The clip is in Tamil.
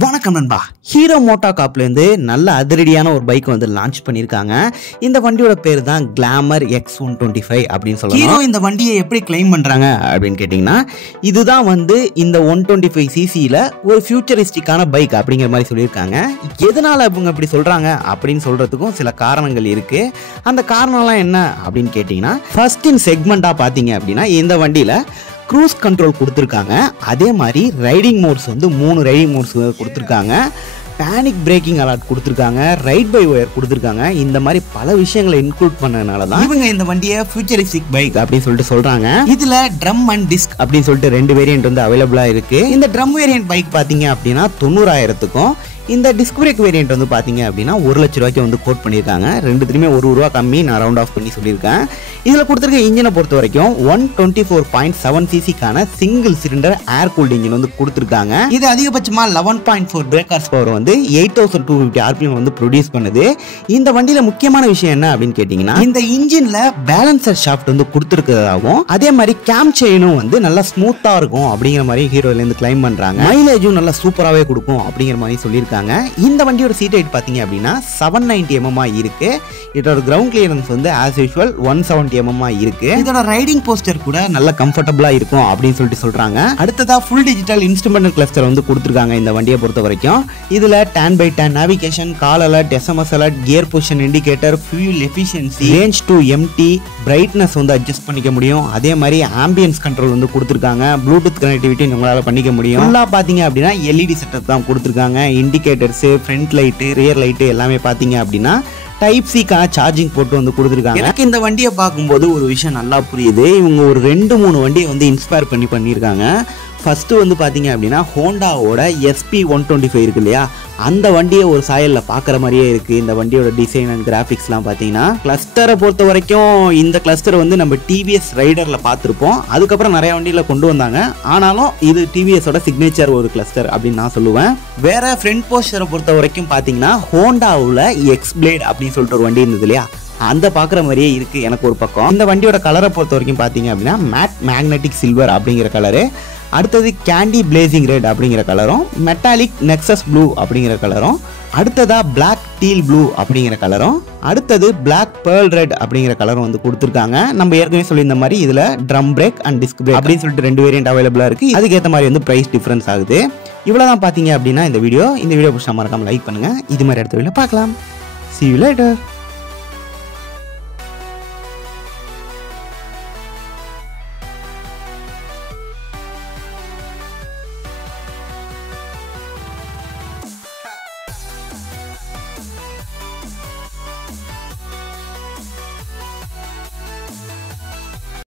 வணக்கம் நண்பா. ஹீரோ மோட்டோகார்ப்லேருந்து நல்ல அதிரடியான ஒரு பைக் வந்து லான்ச் பண்ணியிருக்காங்க. இந்த வண்டியோட பேர் தான் கிளாமர் X125 அப்படின்னு சொல்லலாம். ஹீரோ இந்த வண்டியை எப்படி கிளைம் பண்ணுறாங்க அப்படின்னு கேட்டிங்கன்னா, இதுதான் வந்து இந்த 125cc ஒரு ஃபியூச்சரிஸ்டிக்கான பைக் அப்படிங்கிற மாதிரி சொல்லியிருக்காங்க. எதனால் அவங்க இப்படி சொல்கிறாங்க அப்படின்னு சொல்கிறதுக்கும் சில காரணங்கள் இருக்குது. அந்த காரணம்லாம் என்ன அப்படின்னு கேட்டிங்கன்னா, ஃபர்ஸ்ட் இன் செக்மெண்ட்டாக பார்த்தீங்க அப்படின்னா இந்த வண்டியில் க்ரூஸ் கண்ட்ரோல் கொடுத்துருக்காங்க. அதே மாதிரி ரைடிங் மோட்ஸ் வந்து 3 ரைடிங் மோட்ஸ் கொடுத்துருக்காங்க. பேனிக் பிரேக்கிங் அலர்ட் கொடுத்துருக்காங்க. ரைட் பை ஒயர் கொடுத்துருக்காங்க. இந்த மாதிரி பல விஷயங்களை இன்க்ளூட் பண்ணதுனால தான் இவங்க இந்த வண்டியை ஃபியூச்சரிஸ்டிக் பைக் அப்படின்னு சொல்லிட்டு சொல்றாங்க. இதுல ட்ரம் அண்ட் டிஸ்க் அப்படின்னு சொல்லிட்டு 2 வேரியன்ட் வந்து அவைலபிளா இருக்கு. இந்த ட்ரம் வேரியன்ட் பைக் பாத்தீங்க அப்படின்னா 90,000க்கும் இந்த டிஸ்க் பிரேக் வேரியன்ட் வந்து பார்த்தீங்க அப்படின்னா 1,00,000 ரூபாய்க்கு வந்து கோட் பண்ணியிருக்காங்க. ரெண்டுத்துலையுமே ₹1 கம்மி. நான் ரவுண்ட் ஆஃப் பண்ணி சொல்லியிருக்கேன். இதில் கொடுத்துருக்க இன்ஜினை பொறுத்த வரைக்கும் 124.7cc சிங்கிள் சிலிண்டர் ஏர் கூல்டு இன்ஜின் வந்து கொடுத்துருக்காங்க. இது அதிகபட்சமாக 11.4 பிரேக் ஹார்ஸ் பவர் வந்து 8250 RPM வந்து ப்ரொடியூஸ் பண்ணுது. இந்த வண்டியில் முக்கியமான விஷயம் என்ன அப்படின்னு கேட்டிங்கன்னா, இந்த இன்ஜினில் பேலன்சர் ஷாஃப்ட் வந்து கொடுத்துருக்கிறதாகவும் அதே மாதிரி கேம் செயினும் வந்து நல்லா ஸ்மூத்தாக இருக்கும் அப்படிங்கிற மாதிரி ஹீரோலேருந்து கிளைம் பண்ணுறாங்க. மைலேஜும் நல்லா சூப்பராகவே கொடுக்கும் அப்படிங்கிற மாதிரி சொல்லியிருக்காங்க. இந்த வண்டியோட சீட் ஹைட் பாத்தீங்க அப்படின்னா 790 mm இருக்கு. இதோட கிரவுண்ட் கிளியரன்ஸ் வந்து ஆஸ் யூசுவல் 170 mm இருக்கு. இதோட ரைடிங் போஸ்டர் கூட நல்ல கம்ஃபர்டபுளா இருக்கும் அப்படின்னு சொல்லிட்டு சொல்றாங்க. அடுத்ததா ஃபுல் டிஜிட்டல் இன்ஸ்ட்ருமெண்டல் கிளஸ்டர் வந்து கொடுத்துருக்காங்க இந்த வண்டியை பொறுத்த வரைக்கும். இதுல 10x10 navigation, call alert, SMS alert, gear position indicator, fuel efficiency, range to empty, brightness வந்து அட்ஜஸ்ட் பண்ணிக்க முடியும். அதே மாதிரி ஆம்பியன்ஸ் கண்ட்ரோல் வந்து கொடுத்துருக்காங்க. ப்ளூடூத் கனெக்டிவிட்டி உங்களால பண்ணிக்க முடியும். ஃபுல்லா பாத்தீங்க அப்படின்னா LED செட்டப் தான் கொடுத்துருக்காங்க. Indicators, front light, rear light எல்லாமே பாத்தீங்க அப்படின்னா டைப் சிக்கான சார்ஜிங் போட்டு வந்து கொடுத்துருக்காங்க. எனக்கு இந்த வண்டியை பார்க்கும்போது ஒரு விஷயம் நல்லா புரியுது. இவங்க ஒரு 2-3 வண்டியை வந்து இன்ஸ்பயர் பண்ணியிருக்காங்க. ஃபர்ஸ்ட் வந்து பார்த்தீங்க அப்படின்னா ஹோண்டாவோட SP125 இருக்கு இல்லையா, அந்த வண்டியை ஒரு சாயலில் பார்க்குற மாதிரியே இருக்குது. இந்த வண்டியோட டிசைன் அண்ட் கிராஃபிக்ஸ்லாம் பார்த்தீங்கன்னா, கிளஸ்டரை பொறுத்த வரைக்கும் இந்த கிளஸ்டர் வந்து நம்ம டிவிஎஸ் ரைடரில் பார்த்துருப்போம். அதுக்கப்புறம் நிறைய வண்டியில் கொண்டு வந்தாங்க. ஆனாலும் இது டிவிஎஸோட சிக்னேச்சர் ஒரு கிளஸ்டர் அப்படின்னு நான் சொல்லுவேன். வேற ஃப்ரண்ட் போஸ்டரை பொறுத்த வரைக்கும் பார்த்தீங்கன்னா ஹோண்டாவில் எக்ஸ்பிளேட் அப்படின்னு சொல்லிட்டு ஒரு வண்டி இருந்தது இல்லையா, அந்த பார்க்குற மாதிரியே இருக்குது எனக்கு ஒரு பக்கம். இந்த வண்டியோட கலரை பொறுத்த வரைக்கும் பார்த்தீங்க அப்படின்னா மேட் மேக்னெட்டிக் சில்வர் அப்படிங்கிற கலரு, அடுத்தது கேண்டி பிளேசிங் ரெட் அப்படிங்கிற கலரும், மெட்டாலிக் நெக்ஸஸ் ப்ளூ அப்படிங்கிற கலரும், அடுத்ததா பிளாக் டீல் ப்ளூ அப்படிங்கிற கலரும், அடுத்தது பிளாக் பேர்ல் ரெட் அப்படிங்கிற கலரும் வந்து கொடுத்துருக்காங்க. நம்ம ஏற்கனவே சொல்லியிருந்த மாதிரி இதில் drum break and disc brake அப்படின்னு சொல்லிட்டு 2 வேரியன்ட் அவைலபிளாக இருக்குது. அதுக்கேற்ற மாதிரி வந்து ப்ரைஸ் டிஃப்ரென்ஸ் ஆகுது. இவ்வளோதான் பார்த்தீங்க அப்படின்னா இந்த வீடியோ பிடிச்சா மறக்காம லைக் பண்ணுங்கள். இது மாதிரி அடுத்த வீடியோவில் பார்க்கலாம். See you later.